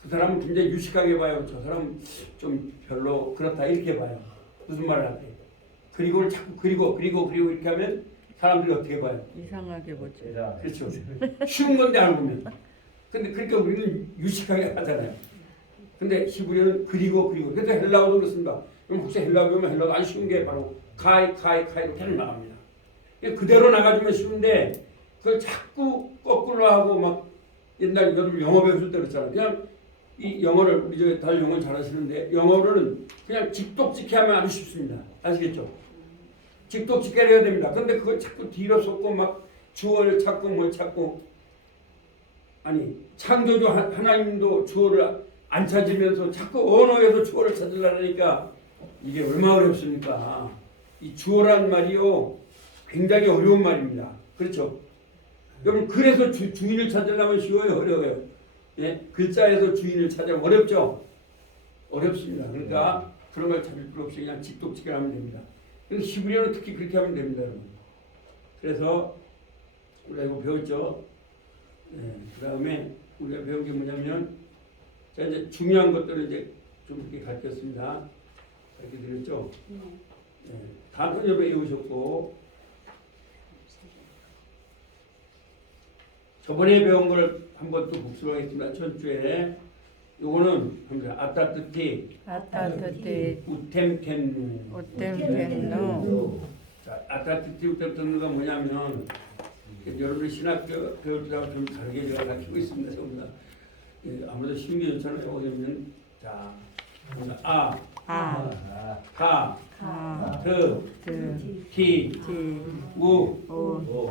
그 사람은 굉장히 유식하게 봐요. 저 사람 좀 별로 그렇다 이렇게 봐요. 무슨 말을 할 때. 그리고를 자꾸 그리고 이렇게 하면 사람들이 어떻게 봐요? 이상하게 보죠. 그렇죠. 쉬운 건데 알고 보면. 근데 그렇게 우리는 유식하게 하잖아요. 근데 히브리어는 그리고 그래서 헬라어도 그렇습니다. 그럼 혹시 헬라어 배우면 헬라어도 안 쉬운 게 바로 카이 이렇게 나갑니다. 그대로 나가주면 쉬운데 그걸 자꾸 거꾸로 하고 막 옛날 여러분 영어 배우실 때 그랬잖아요. 그냥 이 영어를 우리 다들 영어 잘하시는데 영어로는 그냥 직독직해 하면 아주 쉽습니다. 아시겠죠? 직독직해 해야 됩니다. 근데 그걸 자꾸 뒤로 쏟고 막 주어를 찾고 뭘 찾고 아니 창조주 하나님도 주어를 안 찾으면서 자꾸 언어에서 주어를 찾으려니까 이게 얼마나 어렵습니까? 이 주어란 말이요 굉장히 어려운 말입니다. 그렇죠? 여러분 그래서 주인을 찾으려면 쉬워요, 어려워요? 예? 글자에서 주인을 찾으면 어렵죠? 어렵습니다. 그러니까 그런 걸 찾을 필요 없이 그냥 직독직을 하면 됩니다. 그래서 히브리어는 특히 그렇게 하면 됩니다, 여러분. 그래서 우리가 이거 배웠죠? 예, 그 다음에 우리가 배운 게 뭐냐면 자 이제 중요한 것들을 이제 좀 이렇게 가르쳤습니다. 이렇게 드렸죠? 예, 단어를 외우셨고 저번에 배운 걸 한번 또 복습하겠습니다. 전주에 요거는 아타뜨티 우템텐누 우템텐누 자 아타뜨티 우템텐누가 뭐냐면 여러분들 신학 배우들하고 좀 다르게 제가 가르치고 있습니다. 전부 다. 예, 아무래도 신기 좋잖아요. 왜냐면 자, 아, 하, 드, 티, 우,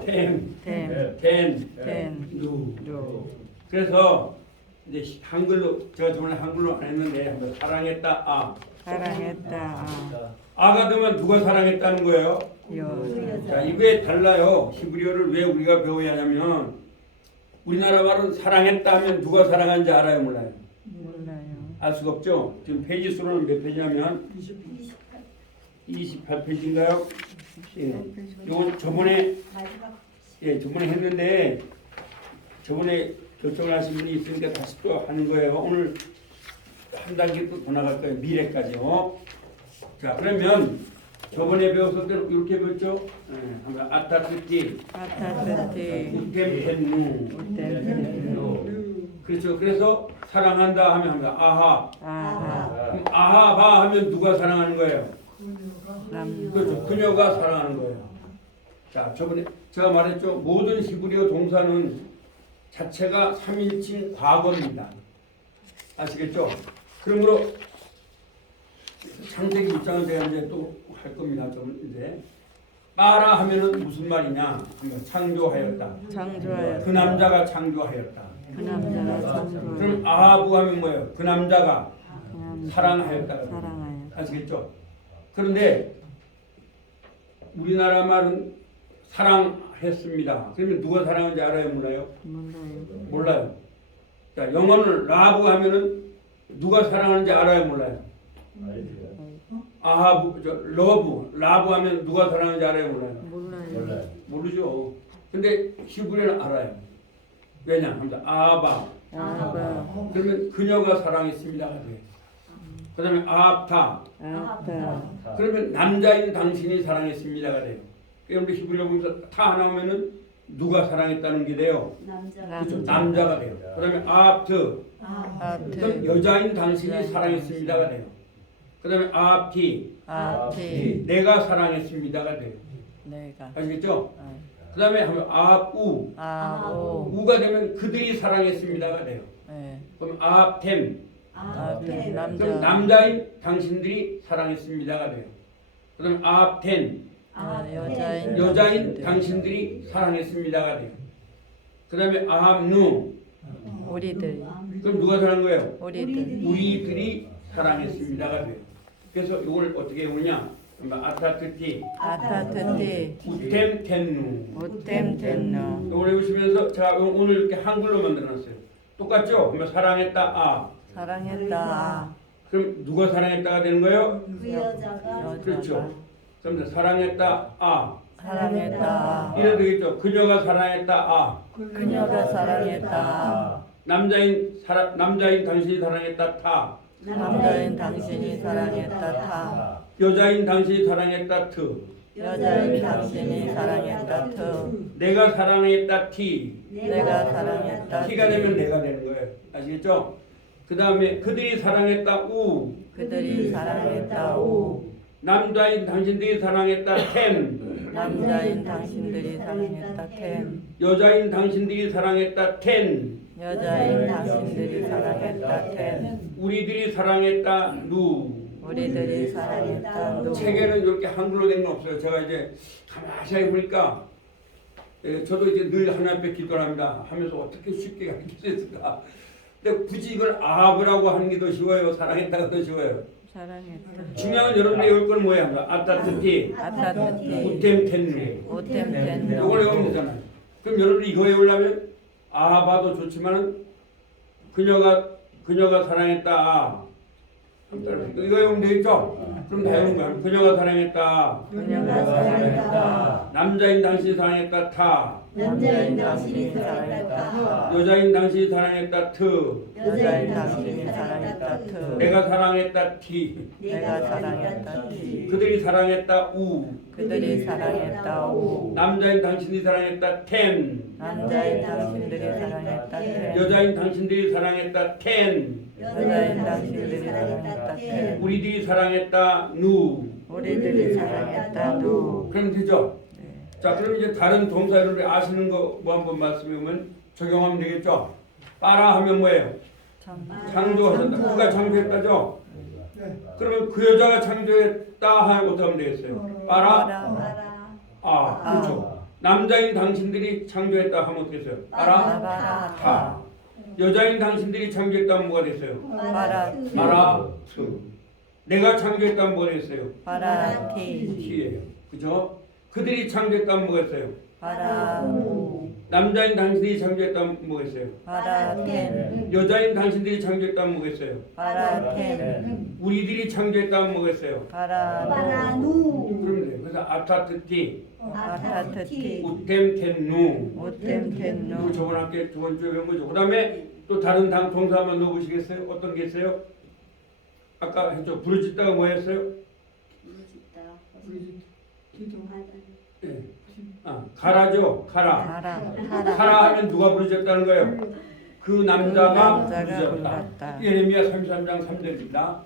템, 누. 그래서 이제 한글로 제가 저번에 한글로 안 했는데 한번 사랑했다 아. 사랑했다. 아가 되면 누가 사랑했다는 거예요? 자, 이게 달라요. 히브리어를 왜 우리가 배워야 하냐면 우리나라 말은 사랑했다 하면 누가 사랑한지 알아요, 몰라요? 몰라요. 알 수가 없죠. 지금 페이지 수로는 몇 페이지냐면 28페이지인가요? 예. 이건 저번에 저번에 했는데 저번에 결정을 하신 분이 있으니까 다시 또 하는 거예요. 오늘 한 단계 또 더 나갈 거예요. 미래까지요. 자, 그러면 저번에 배웠을 때는 이렇게 배웠죠? 한번 아타투티, 우템텐누. 그렇죠. 그래서 사랑한다 하면 합니다. 아하. 그럼 아하바 하면 누가 사랑하는 거예요? 그렇죠. 그녀가 사랑하는 거예요. 자, 저번에 제가 말했죠. 모든 히브리어 동사는 자체가 3인칭 과거입니다. 아시겠죠? 그러므로 창세기 6장을 제가 이제 또 할 겁니다. 좀 이제 빠라 하면은 무슨 말이냐? 창조하였다. 그 남자가 창조하였다. 그럼 아하부 하면 뭐예요? 그 남자가 사랑하였다. 아시겠죠? 그런데 우리나라 말은 사랑했습니다. 그러면 누가 사랑하는지 알아요? 몰라요? 몰라요. 자, 영어는 라브 하면은 누가 사랑하는지 알아요? 몰라요? 아하부, 러브, 라브 하면 누가 사랑하는지 알아요? 몰라요? 모르죠. 근데 히브리어는 알아요. 왜냐? 합니다. 아바. 그러면 그녀가 사랑했습니다가 돼요. 그 다음에 아합타. 그러면 남자인 당신이 사랑했습니다가 돼요. 그런데 히브리어 보면서 타 하나 오면은 누가 사랑했다는 게 돼요. 그렇죠. 남자가 돼요. 그 다음에 아합트. 그럼 여자인 당신이 사랑했습니다가 돼요. 그 다음에 아합티. 내가 사랑했습니다가 돼요. 아시겠죠? 그 다음에 하면 아합우. 우가 되면 그들이 사랑했습니다가 돼요. 그럼 아합템. 그럼 남자인 당신들이 사랑했습니다가 돼요. 그 다음에 아합텐. 여자인 당신들이 사랑했습니다가 돼요. 그 다음에 아합누. 우리들. 그럼 누가 사랑한 거예요? 우리들. 우리들이 사랑했습니다가 돼요. 그래서 이걸 어떻게 해오냐? 아타트티, 우템텐누. 이걸 해보시면서 제가 오늘 이렇게 한글로 만들어놨어요. 똑같죠? 그러면 사랑했다 아. 그럼 누가 사랑했다가 되는 거예요? 그 여자가 그렇죠. 그럼 사랑했다 아. 이래 되겠죠. 그녀가 사랑했다 아. 남자인 당신이 사랑했다 타. 여자인 당신이 사랑했다 트. 내가 사랑했다 티. 티가 되면 내가 되는 거예요. 아시겠죠? 그 다음에 그들이 사랑했다 우. 남자인 당신들이 사랑했다 템. 여자인 당신들이 사랑했다 텐. 우리들이 사랑했다 누. 책에는 이렇게 한글로 된 건 없어요. 제가 이제 가만히 보니까 저도 이제 늘 하나님 앞에 기도를 합니다. 하면서 어떻게 쉽게 가르치셨을까. 근데 굳이 이걸 아브라고 하는 게 더 쉬워요? 사랑했다가 더 쉬워요? 중요한 여러분들이 외울 건 뭐예요? 아타트티, 우템텐누. 이걸 외우면 되잖아요. 그럼 여러분이 이거 외우려면 아바도 좋지만은 그녀가 사랑했다. 이거 외우면 되겠죠? 그럼 다 외우는 거야. 그녀가 사랑했다. 남자인 당신이 사랑했다 타. 여자인 당신이 사랑했다 트. 내가 사랑했다 티. 그들이 사랑했다 우. 남자인 당신이 사랑했다 텐. 여자인 당신들이 사랑했다 텐. 우리들이 사랑했다 누. 그럼 되죠? 자, 그럼 이제 다른 동사를 아시는 거 뭐 한번 말씀해보면 적용하면 되겠죠? 빠라 하면 뭐예요? 창조하셨다. 그가 창조했다죠? 그러면 그 여자가 창조했다 하면 어떻게 하면 되겠어요? 빠라? 그렇죠. 남자인 당신들이 창조했다 하면 어떻게 됐어요? 빠라? 타. 여자인 당신들이 창조했다 하면 뭐가 됐어요? 빠라? 트. 내가 창조했다 하면 뭐가 됐어요? 파라티. 티예요. 그죠? 그들이 창조했다 하면 뭐가 됐어요? 파라우. 남자인 당신들이 창조했다 하면 뭐가 됐어요? 파라텐. 여자인 당신들이 창조했다 하면 뭐가 됐어요? 파라텐. 우리들이 창조했다 하면 뭐가 됐어요? 파라누. 그러면 돼요. 그래서 아타트티, 아타트티. 우템텐누. 오템텐누. 저번 학기에 두 번째 배운 거죠. 그 다음에 또 다른 동사 한번 넣어보시겠어요? 어떤 게 있어요? 아까 했죠. 부르짖다가 뭐 했어요? 예. 가라죠. 가라. 가라 하면 누가 부르짖었다는 거예요? 그 남자가 부르짖었다. 예레미야 33장 3절입니다.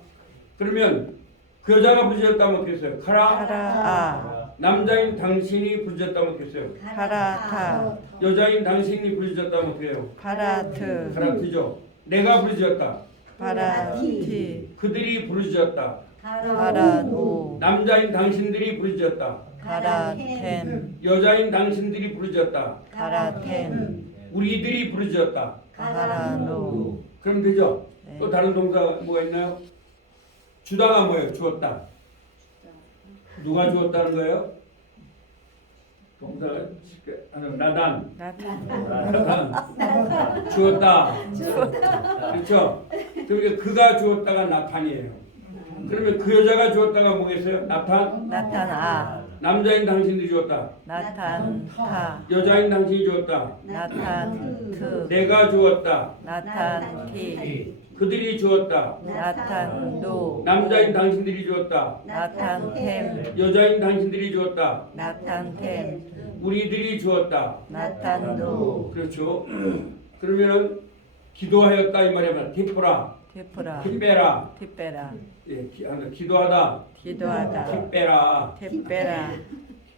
그러면 그 여자가 부르짖었다면 어떻게 했어요? 가라. 파라아. 남자인 당신이 부르짖었다면 어떻게 했어요? 파라타. 여자인 당신이 부르짖었다면 어떻게 해요? 파라트. 가라트죠. 내가 부르짖었다. 파라티. 그들이 부르짖었다. 파라노. 남자인 당신들이 부르짖었다. 파라텐. 여자인 당신들이 부르짖었다. 파라텐. 우리들이 부르짖었다. 파라노. 그럼 되죠? 네. 또 다른 동사 뭐가 있나요? 주다가 뭐예요? 주었다. 누가 주었다는 거예요? 동사가 쉽게 나단. 나단. 주었다. 그렇죠? 그러니까 그가 주었다가 나탄이에요. 그러면 그 여자가 주었다가 뭐겠어요? 나탄? 나타나. 남자인 당신들이 주었다. 나탄타. 여자인 당신이 주었다. 나탄트. 내가 주었다. 나탄티. 그들이 주었다. 나탄도. 남자인 당신들이 주었다. 나탄템. 여자인 당신들이 주었다. 나탄템. 우리들이 주었다. 나탄도. 그렇죠. 그러면은 기도하였다 이 말이야. 티프라, 티프라. 티빼라. 티페라. 예, 기도하다. 기도하다. 티빼라. 티페라.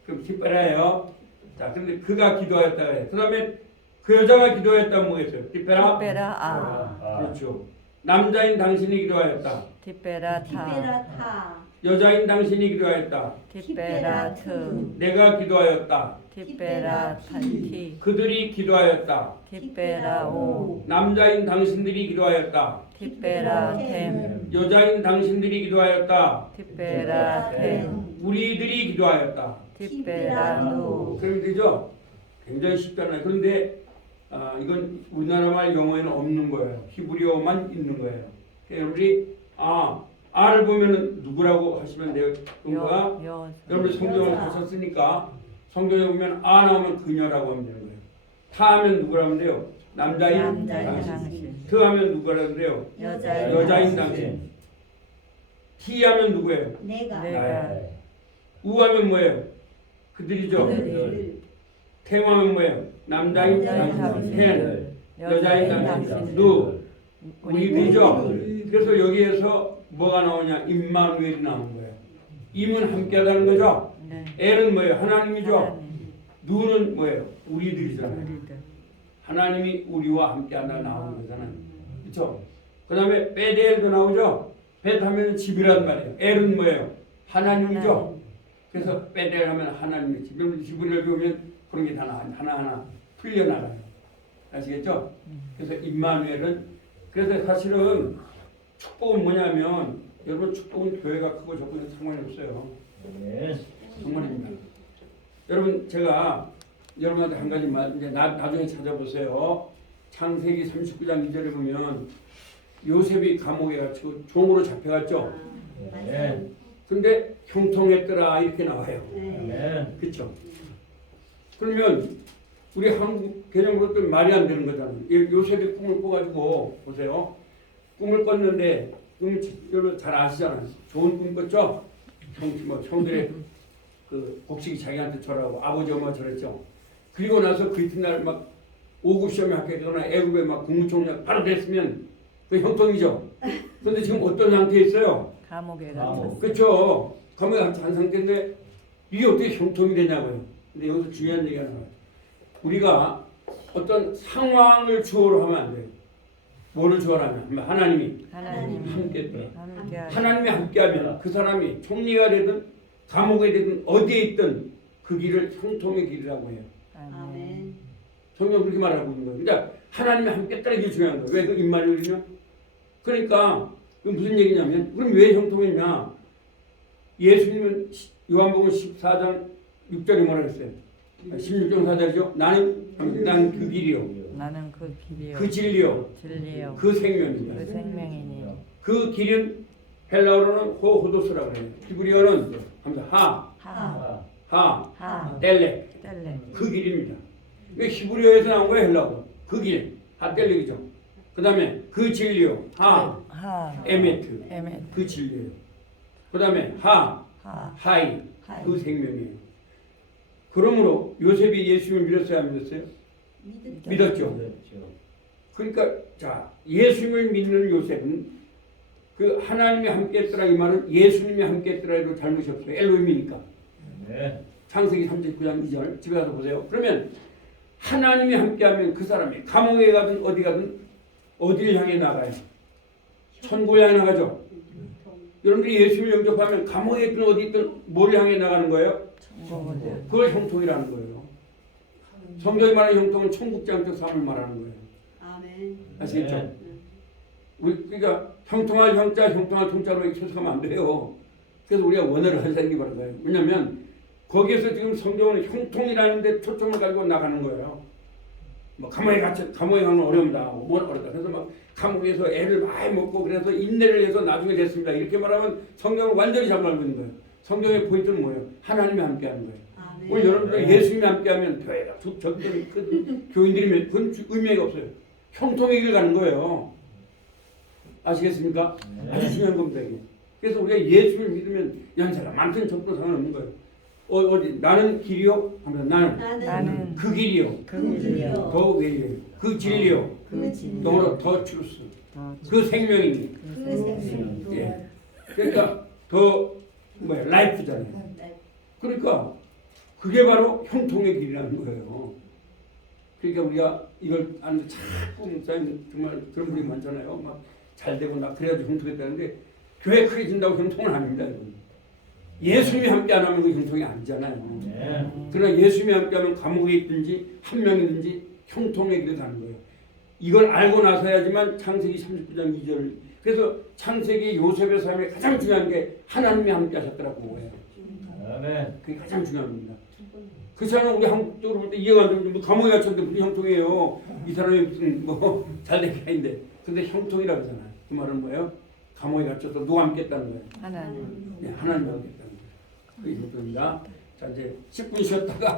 그럼 티빼라예요. 자, 근데 그가 기도하였다 그래. 그다음에 그 여자가 기도했다면 뭐겠어요? 티페라. 티페라 아. 그렇죠. 남자인 당신이 기도하였다. 티페라타. 여자인 당신이 기도하였다. 티페라트. 내가 기도하였다. 티페라탄티. 그들이 기도하였다. 티페라오. 남자인 당신들이 기도하였다. 티페라템. 여자인 당신들이 기도하였다. 티페라템. 우리들이 기도하였다. 티페라누. 그러면 되죠? 굉장히 쉽잖아요. 그런데 이건 우리나라 말 영어에는 없는 거예요. 히브리어만 있는 거예요. 그래서 우리 아를 보면은 누구라고 하시면 돼요. 뭔가 여러분 성경을 보셨으니까 성경에 보면 아 나오면 그녀라고 하면 되는 거예요. 타 하면 누구라고 하면 돼요? 남자인 당신. 트 하면 누구라고 돼요? 여자인 당신. 티 하면 누구예요? 내가. 우 하면 뭐예요? 그들이죠. 템 하면 뭐예요? 남자인 당신. 헨 여자인 당신. 누 우리들이죠. 그래서 여기에서 뭐가 나오냐? 임마누엘이 나오는 거예요. 임은 함께하다는 거죠. 엘은 뭐예요? 하나님이죠. 누는 뭐예요? 우리들이잖아요. 하나님이 우리와 함께한다 나오는 거잖아요. 그렇죠? 그 다음에 베델도 나오죠. 베 하면 집이란 말이에요. 엘은 뭐예요? 하나님이죠. 그래서 베델 하면 하나님의 집. 여러분 지브리를 보면 그런 게 다 하나하나 풀려나가요. 아시겠죠? 그래서 임마누엘은 그래서 사실은 축복은 뭐냐면 여러분 축복은 교회가 크고 적고는 상관이 없어요. 정말입니다. 여러분 제가 여러분한테 한 가지 말 이제 나중에 찾아보세요. 창세기 39장 2절에 보면 요셉이 감옥에 갇히고 종으로 잡혀갔죠. 근데 형통했더라 이렇게 나와요. 그렇죠? 그러면 우리 한국 개념으로 또 말이 안 되는 거잖아요. 요셉이 꿈을 꿔가지고 보세요. 꿈을 꿨는데 여러분 잘 아시잖아요. 좋은 꿈 꿨죠? 형들의 그 곡식이 자기한테 절하고 아버지 엄마 절했죠. 그리고 나서 그 이튿날 막 5급 시험에 합격하거나 애굽에 막 국무총리가 바로 됐으면 그 형통이죠. 그런데 지금 어떤 상태에 있어요? 감옥에 갇혔어. 그렇죠. 감옥에 갇힌 상태인데 이게 어떻게 형통이 되냐고요. 근데 여기서 중요한 얘기가 나와요. 우리가 어떤 상황을 주어로 하면 안 돼요. 뭐를 주어로 하면 하나님이 하나님이 함께 있더라. 함께 하나님이 함께하면 그 사람이 총리가 되든 감옥에 되든 어디에 있든 그 길을 형통의 길이라고 해요. 아멘. 성경 그렇게 말하고 있는 거예요. 그러니까 하나님이 함께 있다는 게 중요한 거예요. 왜 그 임마누엘이냐? 그러니까 그 무슨 얘기냐면 그럼 왜 형통이냐? 예수님은 요한복음 14장 6절에 뭐라 그랬어요? 16장 4절이죠. 나는 그 길이요. 나는 그 길이요. 그 진리요. 진리요. 그 생명이요. 그 생명이니. 그 길은 헬라어로는 호도스라고 해요. 히브리어는 하. 텔레. 뗄래. 그 길입니다. 왜 히브리어에서 나온 거예요, 헬라어? 그 길, 텔레이죠. 그 다음에 그 진리요, 에메트. 에메트. 그 진리예요. 그 다음에 하이, 그 생명이에요. 그러므로 요셉이 예수님을 믿었어요, 안 믿었어요? 믿었죠. 그러니까 자 예수님을 믿는 요셉은 그 하나님이 함께했더라 이 말은 예수님이 함께했더라 해도 잘못이 없어요. 엘로힘이니까. 창세기 39장 2절 집에 가서 보세요. 그러면 하나님이 함께하면 그 사람이 감옥에 가든 어디 가든 어디를 향해 나가요? 천국을 향해 나가죠. 여러분들이 예수님을 영접하면 감옥에 있든 어디 있든 뭘 향해 나가는 거예요? 그걸 형통이라는 거예요. 성경이 말하는 형통은 천국장적 삶을 말하는 거예요. 아멘. 아시겠죠? 우리 그러니까 형통할 형자, 형통할 통자로 해석하면 안 돼요. 그래서 우리가 원어를 하자는 게 바로 거예요. 왜냐하면 거기에서 지금 성경은 형통이라는 데 초점을 가지고 나가는 거예요. 뭐 감옥에 가면 어려움다, 뭐 어렵다. 그래서 막 감옥에서 애를 많이 먹고 그래서 인내를 해서 나중에 됐습니다. 이렇게 말하면 성경을 완전히 잘못 알고 있는 거예요. 성경의 포인트는 뭐예요? 하나님이 함께하는 거예요. 아멘. 오늘 여러분들 예수님이 함께하면 교회가 적절히 큰 교인들이 그건 의미가 없어요. 형통의 길을 가는 거예요. 아시겠습니까? 아주 중요한 겁니다. 이게. 그래서 우리가 예수를 믿으면 연세가 많든 적든 상관없는 거예요. 어디 나는 길이요? 하면 나는 그 길이요. 그 길이요. 더 외예요. 그 진리요. 그 진리. 영어로 더 트루스. 그 생명이니. 그 생명. 예. 그러니까 더 뭐야 라이프잖아요. 그러니까 그게 바로 형통의 길이라는 거예요. 그러니까 우리가 이걸 아는데 자꾸 목사님 정말 그런 분이 많잖아요. 막 잘 되고 나 그래야지 형통했다는데 교회 크게 진다고 형통은 아닙니다. 이건. 예수님이 함께 안 하면 그 형통이 아니잖아요. 그러나 예수님이 함께 하면 감옥에 있든지 한 명이든지 형통의 길을 가는 거예요. 이걸 알고 나서야지만 창세기 39장 2절 그래서 창세기 요셉의 삶에 가장 중요한 게 하나님이 함께 하셨더라고 해요. 그게 가장 중요한 겁니다. 그 사람은 우리 한국적으로 볼 때 이해가 안 되는데 뭐 감옥에 갇혔는데 무슨 형통이에요. 이 사람이 무슨 뭐 잘된 게 아닌데 근데 형통이라고 하잖아요. 그 말은 뭐예요? 감옥에 갇혀서 누가 함께 했다는 거예요? 하나님. 네, 하나님이 함께 했다는 거예요. 그게 형통입니다. 자 이제 10분 쉬었다가